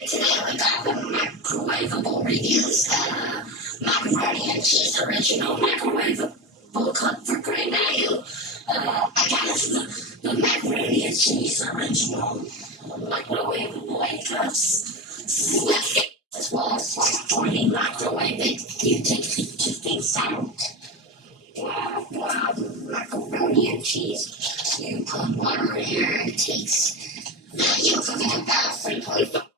Today we got the microwavable reviews. Macaroni and cheese original microwavable cup for great value. I got the macaroni and cheese original microwavable egg cups. As well as when you microwave it, you take the things out. Macaroni and cheese. You put water in here, it takes the yolk of it about 3.5.